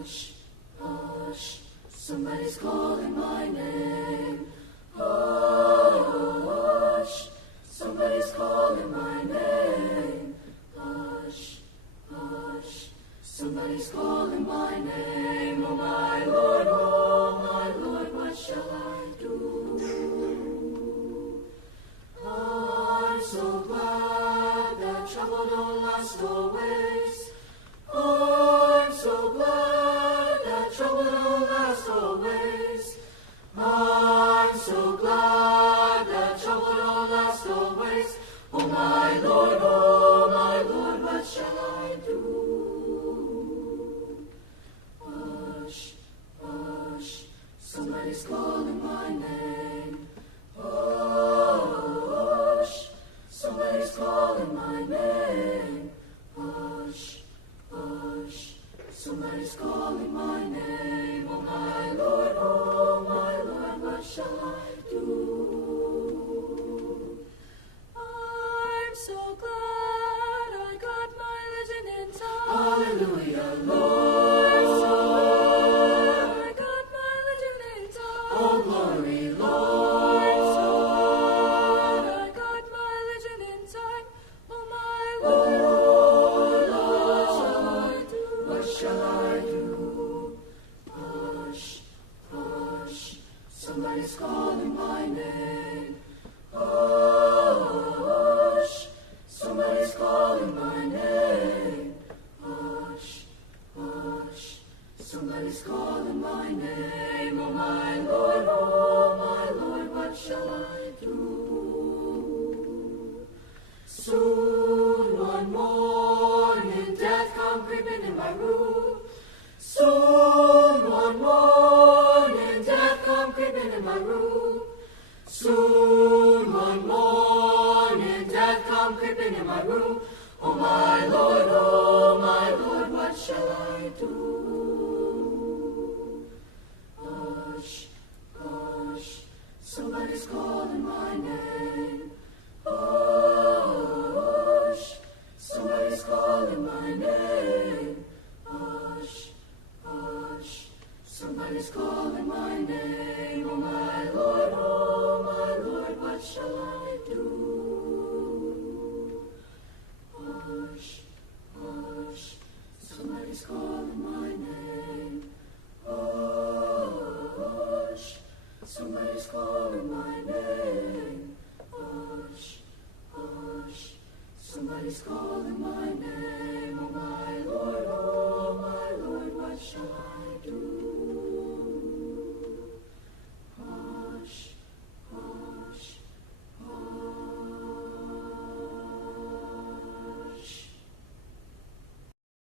Hush, hush, somebody's calling my name. Hush, somebody's calling my name. Hush, hush, somebody's calling my name. Oh my Lord, what shall I do? I'm so glad that trouble don't last always. I'm so glad that trouble don't last always. I'm so glad that trouble don't last always. Oh my Lord, what shall I do? Hush, hush, somebody's calling my name. Hush, somebody's calling my name. Hush, hush, somebody's calling my name. Oh my Lord, what shall I do? I'm so glad I got my legend in time. Hallelujah, Lord. I'm so glad I got my legend in time. Oh, glory, Lord. I'm so glad I got my legend in time. Oh, my Lord, what shall I do? Hush, hush, somebody's calling my name. Hush, somebody's calling my name. Hush, hush, somebody's calling my name. Oh my Lord, what shall I do? Soon one morning, death come creeping in my room. Soon one morning, death come creeping in my room. Soon one morning, death come creeping in my room. Oh my Lord, what shall I do? Hush, hush, somebody's calling my name. Hush, somebody's calling my name. Hush, hush, somebody's calling my name. Oh my Lord, what shall I do? Hush, hush, somebody's calling my name. Hush, somebody's calling my name. Hush, hush, somebody's calling my name. Oh my